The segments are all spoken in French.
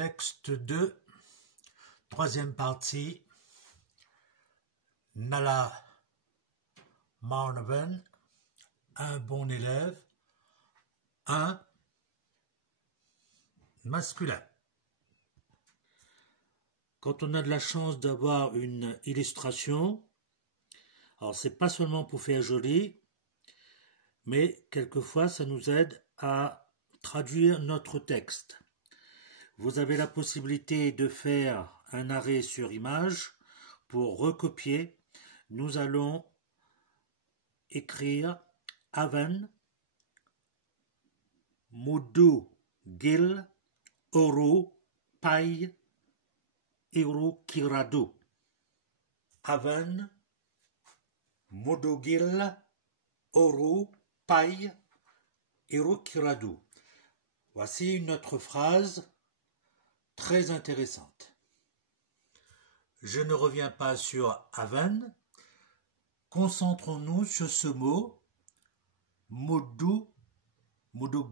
Texte 2, troisième partie, Nala Marnavan, un bon élève, un masculin. Quand on a de la chance d'avoir une illustration, alors c'est pas seulement pour faire joli, mais quelquefois ça nous aide à traduire notre texte. Vous avez la possibilité de faire un arrêt sur image pour recopier. Nous allons écrire Avan Mudu Gil Oru Pai Iru Kiradu. Avan Mudu Gil Oru Pai Iru Kiradu. Voici une autre phrase très intéressante. Je ne reviens pas sur Avan. Concentrons-nous sur ce mot Mudu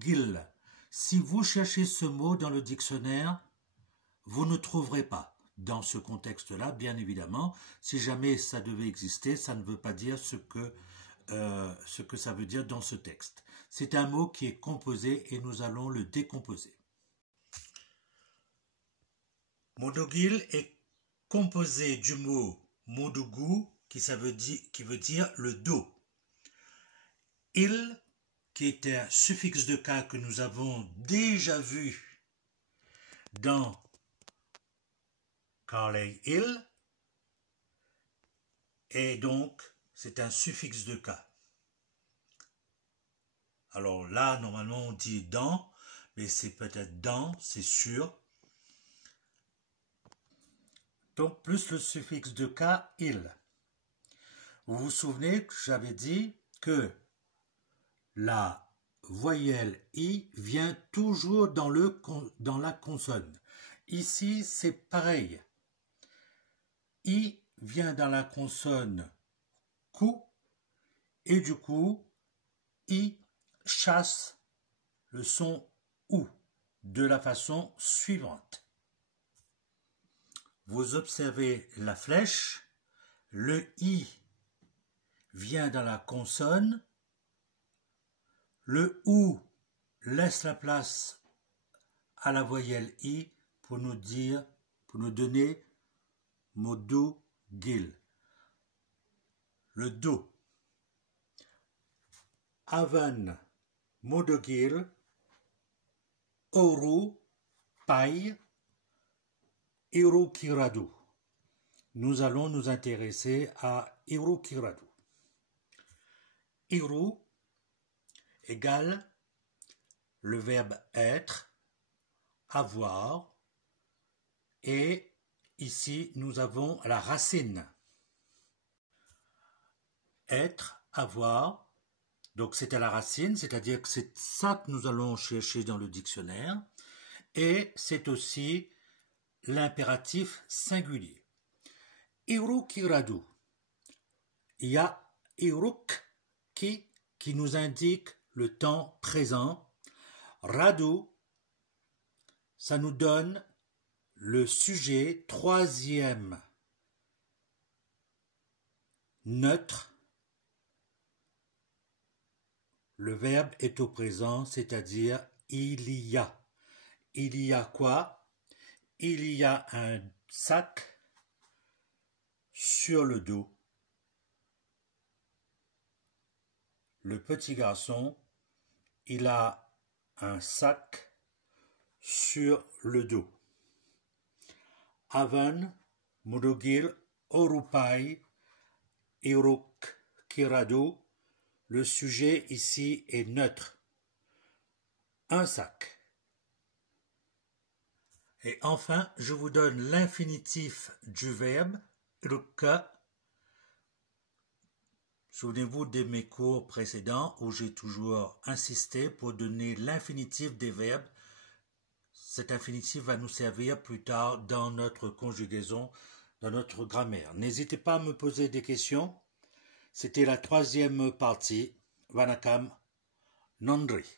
Gil. Si vous cherchez ce mot dans le dictionnaire, vous ne trouverez pas. Dans ce contexte-là, bien évidemment, si jamais ça devait exister, ça ne veut pas dire ce que ça veut dire dans ce texte. C'est un mot qui est composé et nous allons le décomposer. Mudugil est composé du mot mudugu qui veut dire le dos. Il, qui est un suffixe de cas que nous avons déjà vu dans Carley il, et donc c'est un suffixe de cas. Alors là, normalement on dit dans, mais c'est peut-être dans, c'est sûr. Donc plus le suffixe de cas, il. Vous vous souvenez que j'avais dit que la voyelle i vient toujours dans la consonne. Ici, c'est pareil. I vient dans la consonne ku et du coup, i chasse le son ou de la façon suivante. Vous observez la flèche, le i vient dans la consonne, le ou laisse la place à la voyelle i pour nous donner Mudu Gil, le do. Avan Mudu Gil Oru Pai Iru Kiradu. Nous allons nous intéresser à Iru Kiradu. Iru égale le verbe être, avoir, et ici nous avons la racine. Être, avoir, donc c'est à la racine, c'est-à-dire que c'est ça que nous allons chercher dans le dictionnaire, et c'est aussi l'impératif singulier. Iru Kiradu. Il y a Iruk qui nous indique le temps présent. Radu, ça nous donne le sujet troisième neutre. Le verbe est au présent, c'est-à-dire il y a. Il y a quoi? Il y a un sac sur le dos. Le petit garçon, il a un sac sur le dos. Avan Mudu Gil Oru Pai Iru Kiradu. Le sujet ici est neutre. Un sac. Et enfin, je vous donne l'infinitif du verbe, ruka. Souvenez-vous de mes cours précédents où j'ai toujours insisté pour donner l'infinitif des verbes. Cet infinitif va nous servir plus tard dans notre conjugaison, dans notre grammaire. N'hésitez pas à me poser des questions. C'était la troisième partie. Vanakkam Nandri.